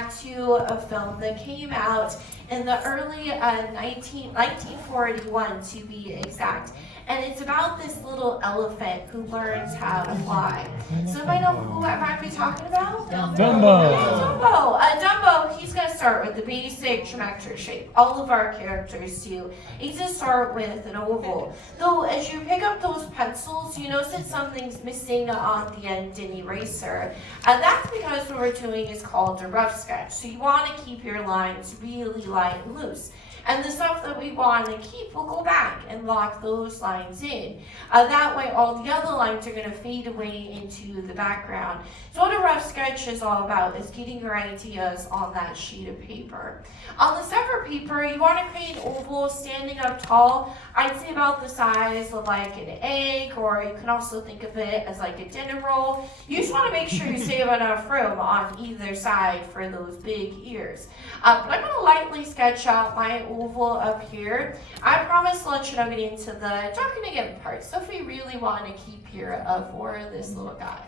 back to a film that came out in the early 1941 to be exact. And it's about this little elephant who learns how to fly. So anybody know who I might be talking about? Dumbo. Yeah, Dumbo. Dumbo, he's going to start with the basic geometric shape. All of our characters do. He's going to start with an oval. Though, as you pick up those pencils, you notice that something's missing on the end in eraser. That's because what we're doing is called a rough sketch. So you want to keep your lines really light and loose. And the stuff that we want to keep, we'll go back and lock those lines in. That way all the other lines are going to fade away into the background. So what a rough sketch is all about is getting your ideas on that sheet of paper. On the separate paper, you want to create an oval standing up tall. I'd say about the size of like an egg, or you can also think of it as like a dinner roll. You just want to make sure you save enough room on either side for those big ears. But I'm going to lightly sketch out my oval up here. I promise to let you know get into the talking again part, stuff we really want to keep here for this little guy.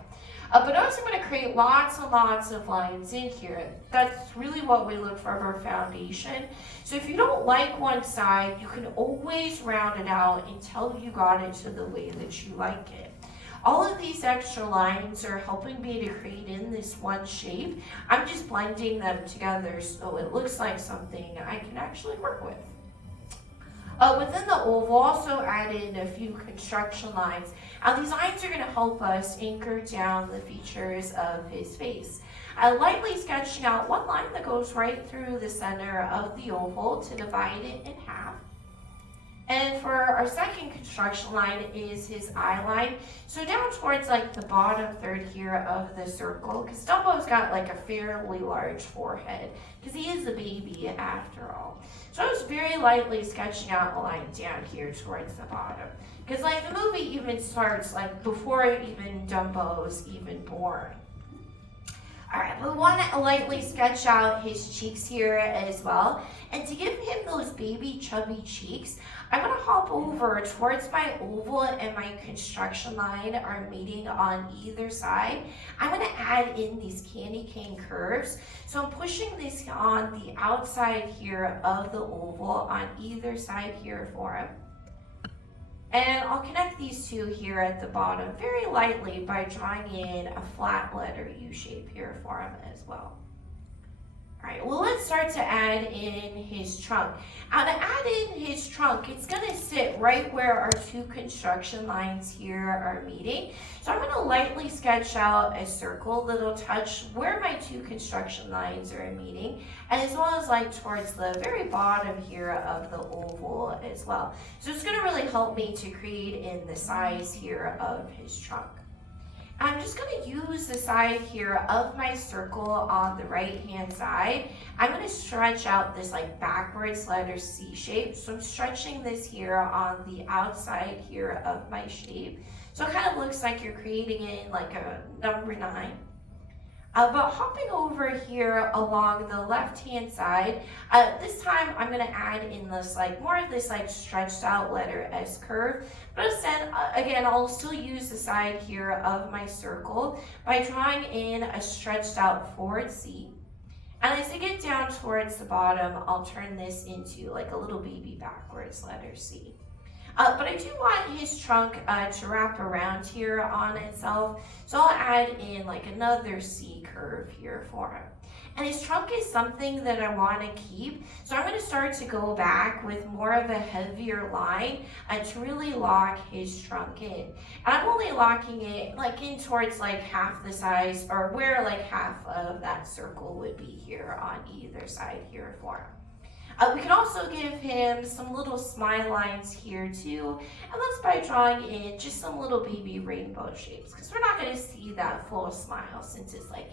But notice I'm going to create lots and lots of lines in here. That's really what we look for our foundation. So if you don't like one side, you can always round it out until you got it to the way that you like it. All of these extra lines are helping me to create in this one shape. I'm just blending them together so it looks like something I can actually work with. Within the oval, also add in a few construction lines. These lines are going to help us anchor down the features of his face. Lightly sketching out one line that goes right through the center of the oval to divide it in half. And for our second construction line is his eye line. So down towards like the bottom third here of the circle, because Dumbo's got like a fairly large forehead, because he is a baby after all. So I was very lightly sketching out a line down here towards the bottom. Because like the movie even starts like before even Dumbo's even born. Alright, we want to lightly sketch out his cheeks here as well. And to give him those baby chubby cheeks, I'm going to hop over towards my oval and my construction line are meeting on either side. I'm going to add in these candy cane curves. So I'm pushing this on the outside here of the oval on either side here for him. And I'll connect these two here at the bottom very lightly by drawing in a flat letter U shape here for him as well. All right, well, let's start to add in his trunk. Now to add in his trunk, it's gonna sit right where our two construction lines here are meeting. So I'm gonna lightly sketch out a circle that'll touch where my two construction lines are meeting, as well as like towards the very bottom here of the oval as well. So it's gonna really help me to create in the size here of his trunk. I'm just going to use the side here of my circle on the right hand side. I'm going to stretch out this like backwards letter C shape. So I'm stretching this here on the outside here of my shape. So it kind of looks like you're creating it in like a number 9. But hopping over here along the left-hand side, this time I'm going to add in this like more of this like stretched out letter S curve. But instead, again, I'll still use the side here of my circle by drawing in a stretched out forward C. And as I get down towards the bottom, I'll turn this into like a little baby backwards letter C. But I do want his trunk to wrap around here on itself, so I'll add in like another C curve here for him. And his trunk is something that I want to keep, so I'm going to start to go back with more of a heavier line to really lock his trunk in. And I'm only locking it like in towards like half the size, or where like half of that circle would be here on either side here for him. We can also give him some little smile lines here too, and that's by drawing in just some little baby rainbow shapes, because we're not going to see that full smile since it's like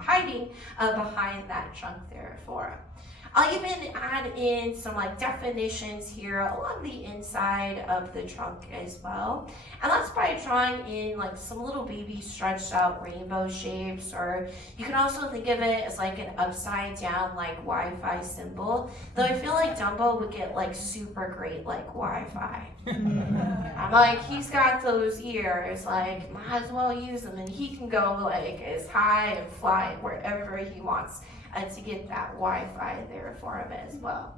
hiding behind that trunk there for him. I'll even add in some like definitions here along the inside of the trunk as well. And that's by drawing in like some little baby stretched out rainbow shapes, or you can also think of it as like an upside down like Wi-Fi symbol. Though I feel like Dumbo would get like super great like Wi-Fi. I'm like, he's got those ears, like might as well use them, and he can go like as high and fly wherever he wants. to get that Wi-Fi there for him as well.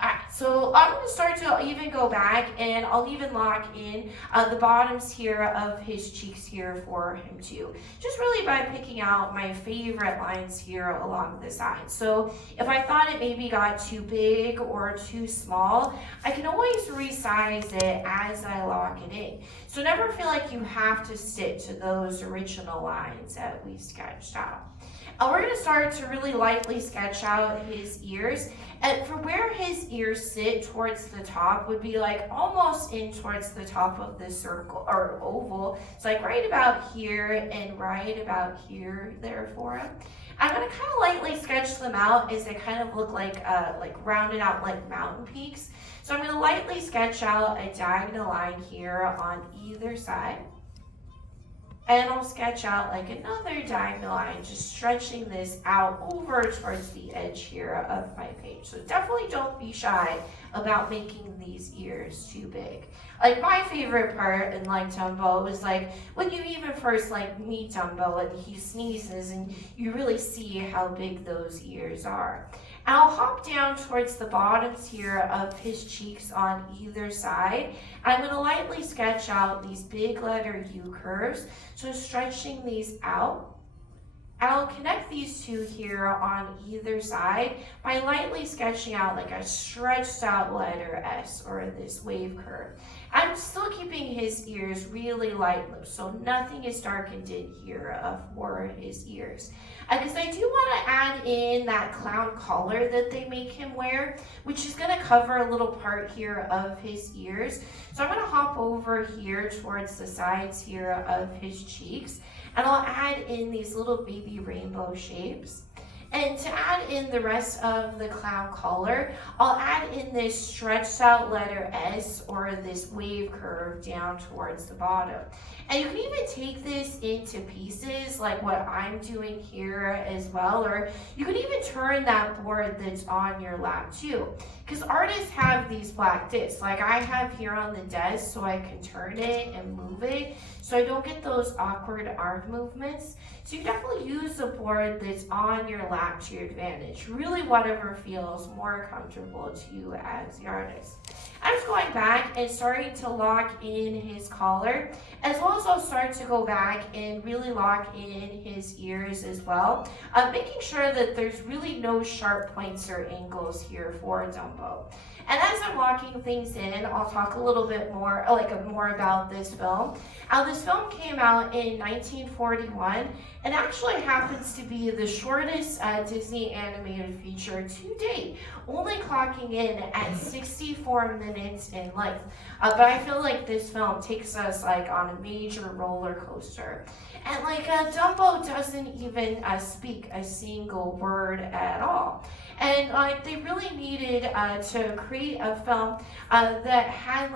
Alright, so I'm going to start to even go back, and I'll even lock in the bottoms here of his cheeks here for him too. Just really by picking out my favorite lines here along the side. So if I thought it maybe got too big or too small, I can always resize it as I lock it in. So never feel like you have to stick to those original lines that we sketched out. We're going to start to really lightly sketch out his ears. And for where his ears sit towards the top would be like almost in towards the top of this circle or oval. It's like right about here and right about here there for him. I'm going to kind of lightly sketch them out as they kind of look like rounded out like mountain peaks. So I'm going to lightly sketch out a diagonal line here on either side. And I'll sketch out like another diagonal line, just stretching this out over towards the edge here of my page. So definitely don't be shy about making these ears too big. Like my favorite part in like Dumbo is like when you even first like meet Dumbo and he sneezes and you really see how big those ears are. And I'll hop down towards the bottoms here of his cheeks on either side. I'm going to lightly sketch out these big letter U curves, so stretching these out. I'll connect these two here on either side by lightly sketching out like a stretched out letter S or this wave curve. I'm still keeping his ears really light, so nothing is darkened in here for his ears. Because I do want to add in that clown collar that they make him wear, which is going to cover a little part here of his ears. So I'm going to hop over here towards the sides here of his cheeks, and I'll add in these little baby rainbow shapes. And to add in the rest of the clown collar, I'll add in this stretched out letter S or this wave curve down towards the bottom. And you can even take this into pieces like what I'm doing here as well, or you can even turn that board that's on your lap too. Because artists have these black discs, like I have here on the desk, so I can turn it and move it so I don't get those awkward arm movements. So you definitely use a board that's on your lap to your advantage. Really whatever feels more comfortable to you as the artist. I'm just going back and starting to lock in his collar, as well as I'll start to go back and really lock in his ears as well, making sure that there's really no sharp points or angles here for Dumbo. And as I'm locking things in, I'll talk a little bit more, more about this film. This film came out in 1941 and actually happens to be the shortest Disney animated feature to date, only clocking in at 64 minutes in length. But I feel like this film takes us like on a major roller coaster. And like Dumbo doesn't even speak a single word at all. And they really needed to create a film that had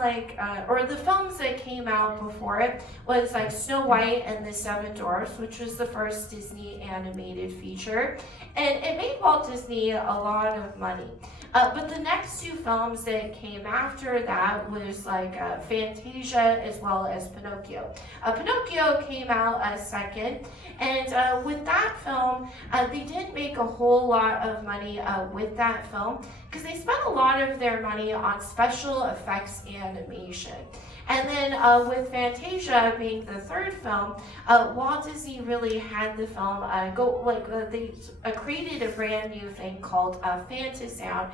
or the films that came out before it was like Snow White and the Seven Dwarfs, which was the first Disney animated feature. And it made Walt Disney a lot of money. But the next two films that came after that was like Fantasia as well as Pinocchio. Pinocchio came out second, and with that film, they didn't make a whole lot of money with that film because they spent a lot of their money on special effects animation. And then with Fantasia being the third film, Walt Disney really had the film they created a brand new thing called Fantasound,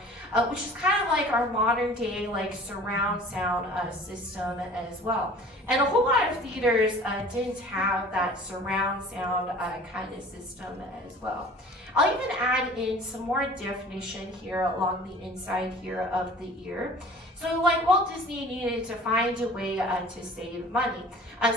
which is kind of like our modern day like surround sound system as well. And a whole lot of theaters didn't have that surround sound kind of system as well. I'll even add in some more definition here along the inside here of the ear. So like Walt Disney needed to find a way to save money.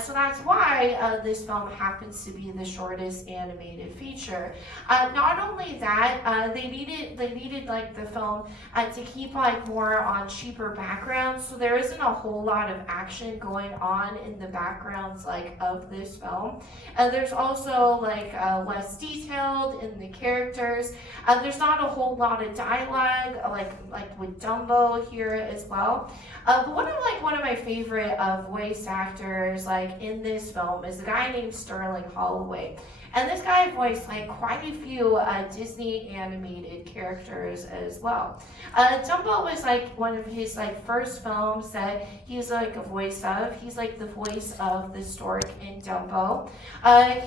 So that's why this film happens to be the shortest animated feature. Not only that, they needed like the film to keep like more on cheaper backgrounds, so there isn't a whole lot of action going on in the backgrounds like of this film. There's also like less detailed in the characters. There's not a whole lot of dialogue like with Dumbo here as well. But one of my favorite voice actors like in this film is a guy named Sterling Holloway. And this guy voiced like quite a few Disney animated characters as well. Dumbo was like one of his like first films that he's like a voice of. He's like the voice of the stork in Dumbo.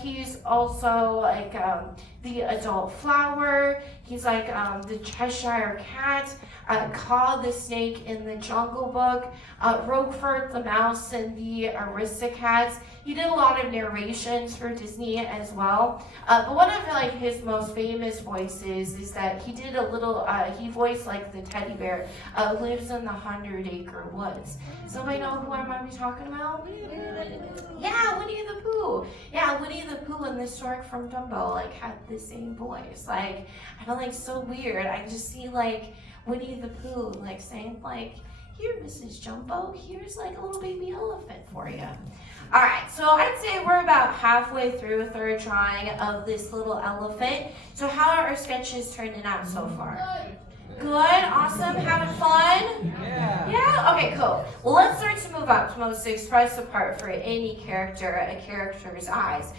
He's also like the adult flower. He's like the Cheshire Cat, Caw the snake in the Jungle Book, Roquefort the mouse in the Aristocats. He did a lot of narrations for Disney as well. But one of like his most famous voices is that he did a little, he voiced like the teddy bear, lives in the 100-acre woods. Somebody know who I might be talking about? Yeah, Winnie the Pooh. Yeah, Winnie the Pooh and the stork from Dumbo like had the same voice. Like, I feel like so weird. I just see like Winnie the Pooh like saying like, here, Mrs. Jumbo, here's like a little baby elephant for you. All right, so I'd say we're about halfway through a third drawing of this little elephant. So how are our sketches turning out so far? Good, awesome, having fun? Yeah? Okay, cool. Well, let's start to move up to most expressive part for any character, a character's eyes.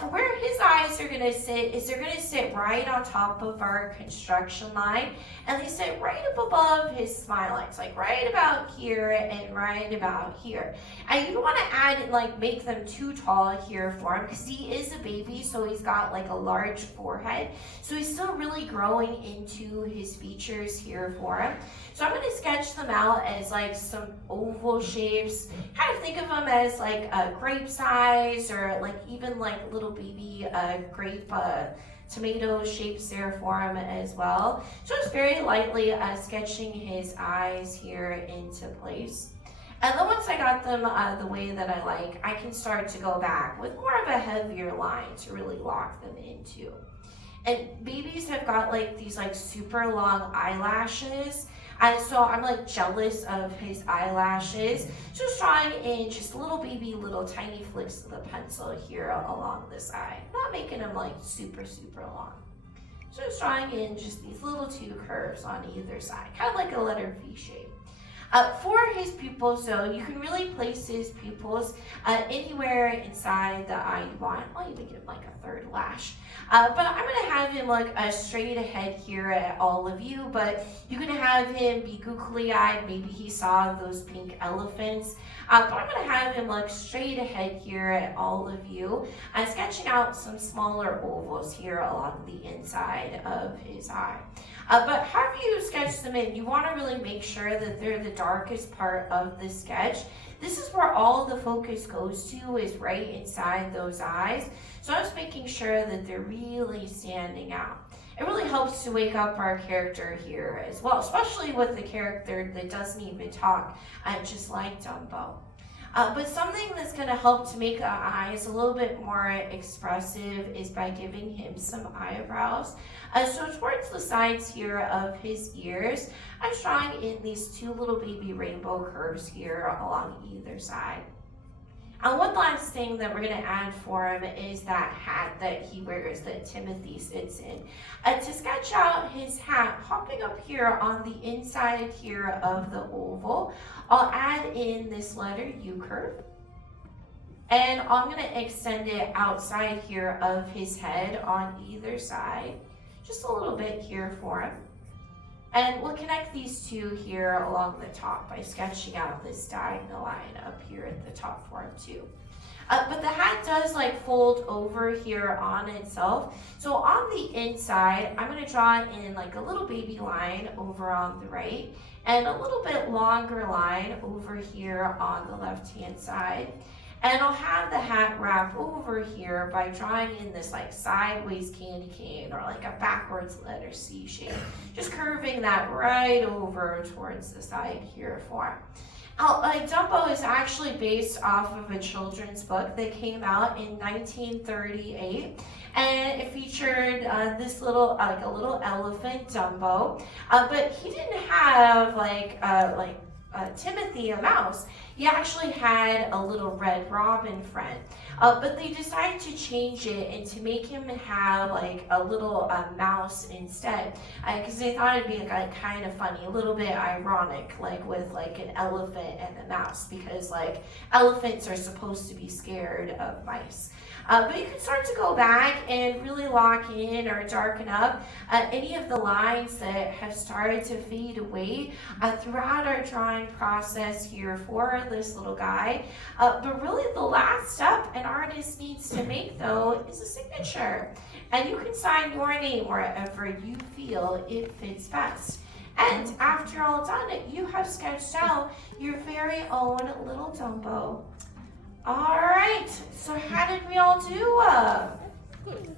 For where his eyes are gonna sit is they're gonna sit right on top of our construction line, and they sit right up above his smile lines, like right about here and right about here. And you don't wanna add, like make them too tall here for him, because he is a baby, so he's got like a large forehead. So he's still really growing into his features here for him. So I'm going to sketch them out as like some oval shapes. Kind of think of them as like a grape size, or like even like little baby grape tomato shapes there for him as well. So just very lightly sketching his eyes here into place. And then once I got them the way that I like, I can start to go back with more of a heavier line to really lock them into. And babies have got like these like super long eyelashes, and so I'm like jealous of his eyelashes. Just drawing in just little baby, little tiny flicks of the pencil here along this eye. Not making them like super, super long. Just drawing in just these little two curves on either side, kind of like a letter V shape. For his pupils, though, you can really place his pupils anywhere inside the eye you want. I'll even give him like a third lash. But I'm going to have him look straight ahead here at all of you, but you're going to have him be googly-eyed. Maybe he saw those pink elephants. But I'm going to have him look straight ahead here at all of you, sketching out some smaller ovals here along the inside of his eye. But however you sketch them in, you want to really make sure that they're the darkest part of the sketch. This is where all the focus goes to, is right inside those eyes. So I'm just making sure that they're really standing out. It really helps to wake up our character here as well, especially with the character that doesn't even talk, just like Dumbo. But something that's going to help to make the eyes a little bit more expressive is by giving him some eyebrows. So towards the sides here of his ears, I'm drawing in these two little baby rainbow curves here along either side. One last thing that we're going to add for him is that hat that he wears that Timothy sits in. To sketch out his hat, hopping up here on the inside here of the oval, I'll add in this letter U curve. And I'm going to extend it outside here of his head on either side, just a little bit here for him. And we'll connect these two here along the top by sketching out this diagonal line up here at the top for him too. But the hat does like fold over here on itself. So on the inside, I'm going to draw in like a little baby line over on the right, and a little bit longer line over here on the left-hand side. And I'll have the hat wrap over here by drawing in this like sideways candy cane, or like a backwards letter C shape. Just curving that right over towards the side here for him. Dumbo is actually based off of a children's book that came out in 1938. And it featured this little, like a little elephant, Dumbo. But he didn't have Timothy, a mouse. He actually had a little red robin friend. But they decided to change it and to make him have like a little mouse instead, because they thought it'd be like kind of funny, a little bit ironic, like with like an elephant and a mouse, because like elephants are supposed to be scared of mice. But you can start to go back and really lock in or darken up any of the lines that have started to fade away throughout our drawing process here for this little guy. But really the last step an artist needs to make, though, is a signature. And you can sign your name wherever you feel it fits best. And after all done, you have sketched out your very own little Dumbo. All right, so how did we all do?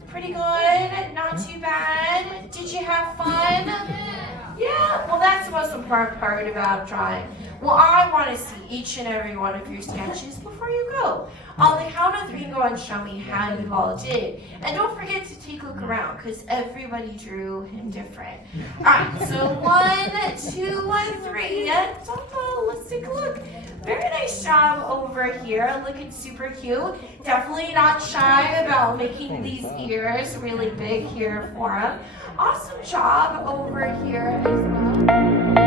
Pretty good, not too bad. Did you have fun? Yeah, well, that's the most important part about drawing. Well, I want to see each and every one of your sketches before you go. On the count of 3, go and show me how you all did. And don't forget to take a look around, because everybody drew him different. All right, so 1, 2, 3. Dumbo, let's take a look. Very nice job over here, looking super cute. Definitely not shy about making these ears really big here for him. Awesome job over here as well.